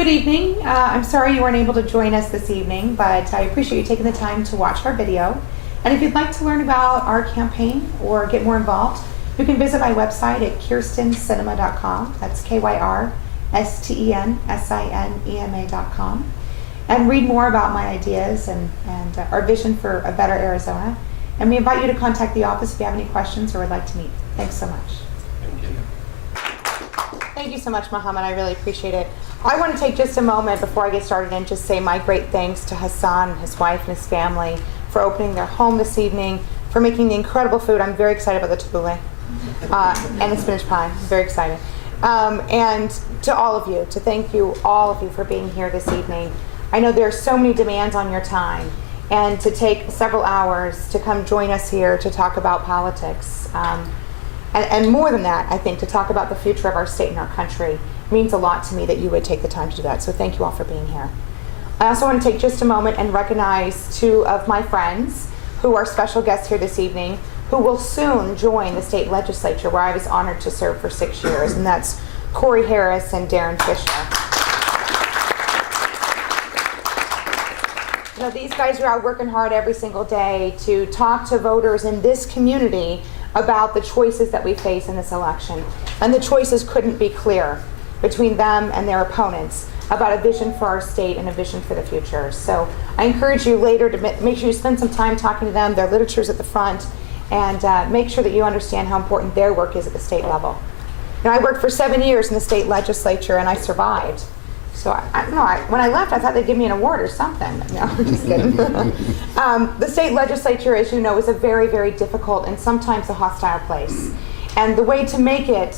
Good evening. I'm sorry you weren't able to join us this evening, but I appreciate you taking the time to watch our video. And if you'd like to learn about our campaign or get more involved, you can visit my website at kyrstensinema.com. That's KYRSTENSINEMA.com. And read more about my ideas and our vision for a better Arizona. And we invite you to contact the office if you have any questions or would like to meet. Thanks so much. Thank you. Thank you so much, Mohammed. I really appreciate it. I want to take just a moment before I get started and just say my great thanks to Hassan, his wife, and his family for opening their home this evening, for making the incredible food. I'm very excited about the tabbouleh and the spinach pie. I'm very excited. And to all of you, to thank you, all of you, for being here this evening. I know there are so many demands on your time, and to take several hours to come join us here to talk about politics. And more than that, I think, to talk about the future of our state and our country means a lot to me that you would take the time to do that. So thank you all for being here. I also want to take just a moment and recognize two of my friends who are special guests here this evening, who will soon join the state legislature, where I was honored to serve for 6 years, and that's Corey Harris and Darren Fisher. You know, these guys are out working hard every single day to talk to voters in this community about the choices that we face in this election. And the choices couldn't be clearer between them and their opponents about a vision for our state and a vision for the future. So I encourage you later to make sure you spend some time talking to them. Their literature's at the front, and make sure that you understand how important their work is at the state level. Now, I worked for 7 years in the state legislature, and I survived. So when I left, I thought they'd give me an award or something. No, I'm just kidding. The state legislature, as you know, is a very, very difficult and sometimes a hostile place. And the way to make it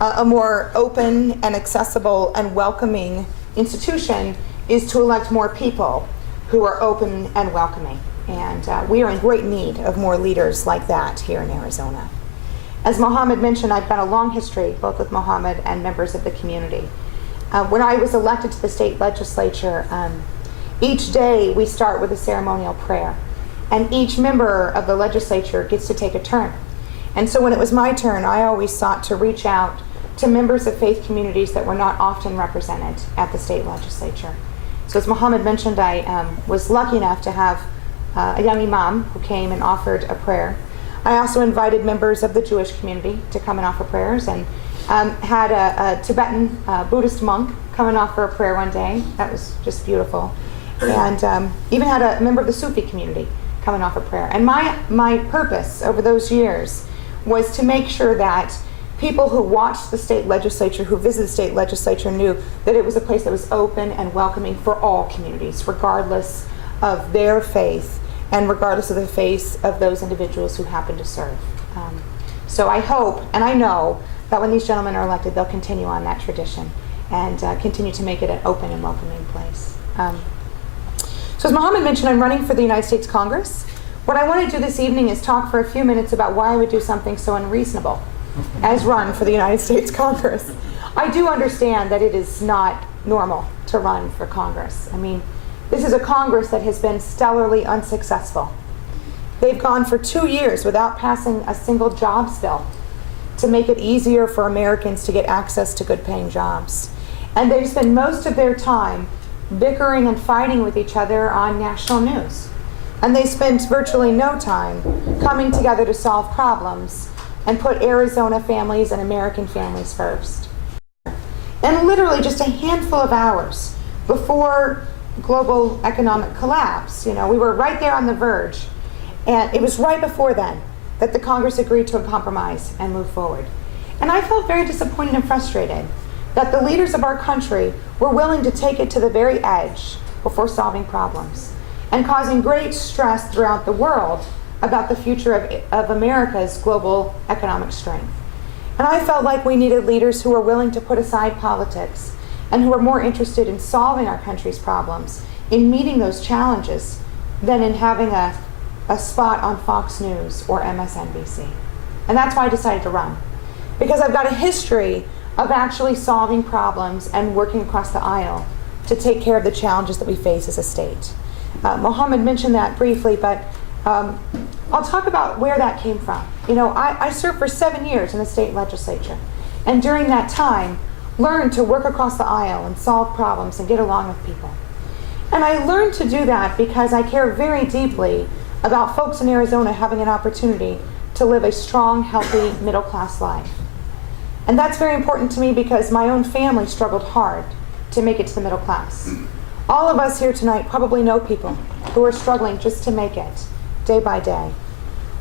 a more open and accessible and welcoming institution is to elect more people who are open and welcoming. And we are in great need of more leaders like that here in Arizona. As Mohammed mentioned, I've got a long history both with Mohammed and members of the community. When I was elected to the state legislature, each day we start with a ceremonial prayer, and each member of the legislature gets to take a turn. And so when it was my turn, I always sought to reach out to members of faith communities that were not often represented at the state legislature. So as Mohammed mentioned, I was lucky enough to have a young imam who came and offered a prayer. I also invited members of the Jewish community to come and offer prayers, and had a Tibetan Buddhist monk come and offer a prayer one day. That was just beautiful. And even had a member of the Sufi community come and offer prayer. And my purpose over those years was to make sure that people who watched the state legislature, who visited the state legislature, knew that it was a place that was open and welcoming for all communities, regardless of their faith and regardless of the faith of those individuals who happen to serve. So I hope, and I know, that when these gentlemen are elected, they'll continue on that tradition and continue to make it an open and welcoming place. So as Mohammed mentioned, I'm running for the United States Congress. What I want to do this evening is talk for a few minutes about why I would do something so unreasonable as run for the United States Congress. I do understand that it is not normal to run for Congress. I mean, this is a Congress that has been stellarly unsuccessful. They've gone for 2 years without passing a single jobs bill to make it easier for Americans to get access to good-paying jobs. And they spend most of their time bickering and fighting with each other on national news. And they spend virtually no time coming together to solve problems and put Arizona families and American families first. And literally just a handful of hours before global economic collapse, we were right there on the verge. And it was right before then that the Congress agreed to a compromise and move forward. And I felt very disappointed and frustrated that the leaders of our country were willing to take it to the very edge before solving problems and causing great stress throughout the world about the future of America's global economic strength. And I felt like we needed leaders who were willing to put aside politics and who were more interested in solving our country's problems, in meeting those challenges, than in having a spot on Fox News or MSNBC. And that's why I decided to run. Because I've got a history of actually solving problems and working across the aisle to take care of the challenges that we face as a state. Mohammed mentioned that briefly, but I'll talk about where that came from. I served for 7 years in the state legislature. And during that time, learned to work across the aisle and solve problems and get along with people. And I learned to do that because I care very deeply about folks in Arizona having an opportunity to live a strong, healthy, middle-class life. And that's very important to me because my own family struggled hard to make it to the middle class. All of us here tonight probably know people who are struggling just to make it, day by day.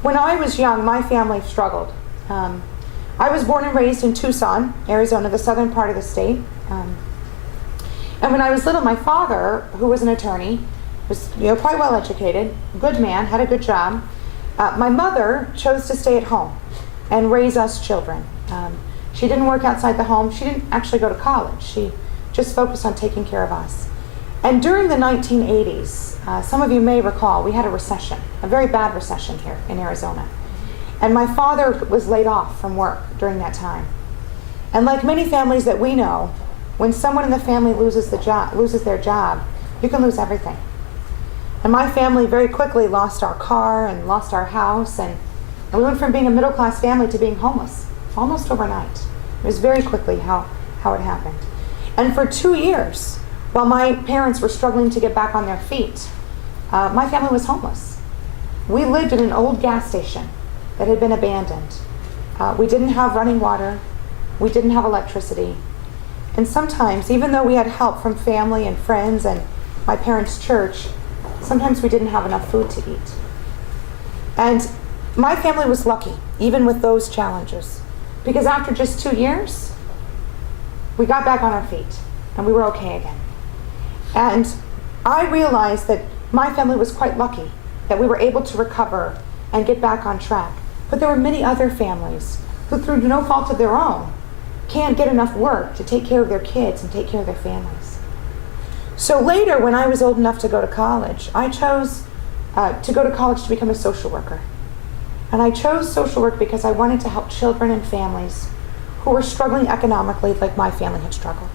When I was young, my family struggled. I was born and raised in Tucson, Arizona, the southern part of the state. And when I was little, my father, who was an attorney, was quite well educated, good man, had a good job. My mother chose to stay at home and raise us children. She didn't work outside the home. She didn't actually go to college. She just focused on taking care of us. And during the 1980s, some of you may recall, we had a recession, a very bad recession here in Arizona. And my father was laid off from work during that time. And like many families that we know, when someone in the family loses their job, you can lose everything. And my family very quickly lost our car and lost our house, and we went from being a middle-class family to being homeless, almost overnight. It was very quickly how it happened. And for 2 years, while my parents were struggling to get back on their feet, my family was homeless. We lived in an old gas station that had been abandoned. We didn't have running water. We didn't have electricity. And sometimes, even though we had help from family and friends and my parents' church, sometimes we didn't have enough food to eat. And my family was lucky, even with those challenges, because after just 2 years, we got back on our feet and we were okay again. And I realized that my family was quite lucky that we were able to recover and get back on track. But there were many other families who, through no fault of their own, can't get enough work to take care of their kids and take care of their families. So later, when I was old enough to go to college, I chose to go to college to become a social worker. And I chose social work because I wanted to help children and families who were struggling economically like my family had struggled.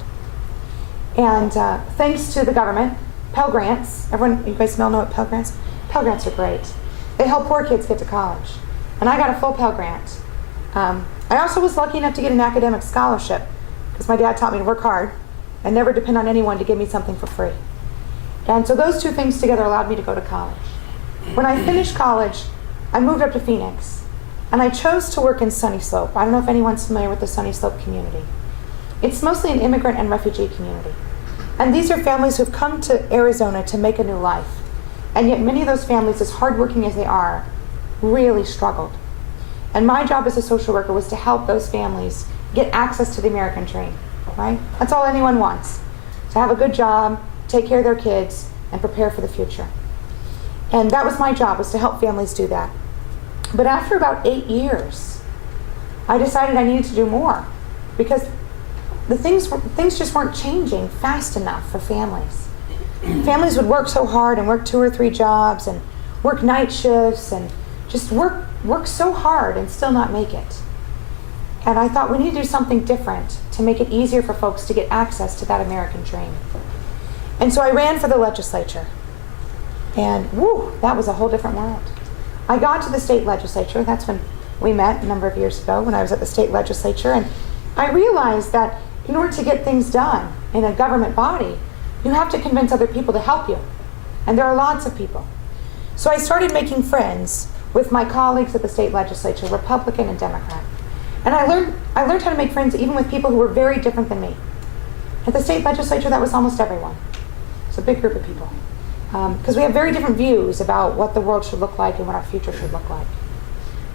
And thanks to the government, Pell Grants, you guys all know what Pell Grants? Pell Grants are great. They help poor kids get to college. And I got a full Pell Grant. I also was lucky enough to get an academic scholarship because my dad taught me to work hard and never depend on anyone to give me something for free. And so those two things together allowed me to go to college. When I finished college, I moved up to Phoenix, and I chose to work in Sunny Slope. I don't know if anyone's familiar with the Sunny Slope community. It's mostly an immigrant and refugee community. And these are families who've come to Arizona to make a new life. And yet many of those families, as hardworking as they are, really struggled. And my job as a social worker was to help those families get access to the American dream, right? That's all anyone wants, to have a good job, take care of their kids, and prepare for the future. And that was my job, was to help families do that. But after about 8 years, I decided I needed to do more because the things just weren't changing fast enough for families. Families would work so hard and work 2 or 3 jobs and work night shifts and just work so hard and still not make it. And I thought we need to do something different to make it easier for folks to get access to that American dream. And so I ran for the legislature. And woo, that was a whole different world. I got to the state legislature. That's when we met a number of years ago when I was at the state legislature. And I realized that in order to get things done in a government body, you have to convince other people to help you. And there are lots of people. So I started making friends with my colleagues at the state legislature, Republican and Democrat. And I learned how to make friends even with people who were very different than me. At the state legislature, that was almost everyone. It's a big group of people. Because we have very different views about what the world should look like and what our future should look like.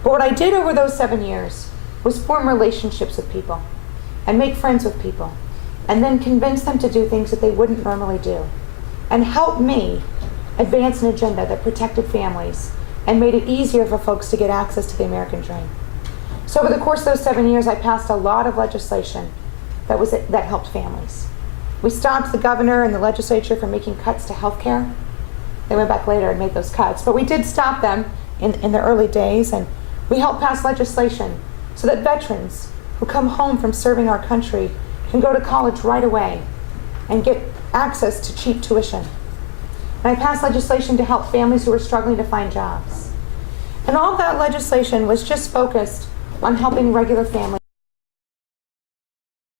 But what I did over those 7 years was form relationships with people and make friends with people and then convince them to do things that they wouldn't normally do and help me advance an agenda that protected families and made it easier for folks to get access to the American dream. So over the course of those 7 years, I passed a lot of legislation that helped families. We stopped the governor and the legislature from making cuts to health care. They went back later and made those cuts, but we did stop them in the early days, and we helped pass legislation so that veterans who come home from serving our country can go to college right away and get access to cheap tuition. And I passed legislation to help families who were struggling to find jobs. And all that legislation was just focused on helping regular families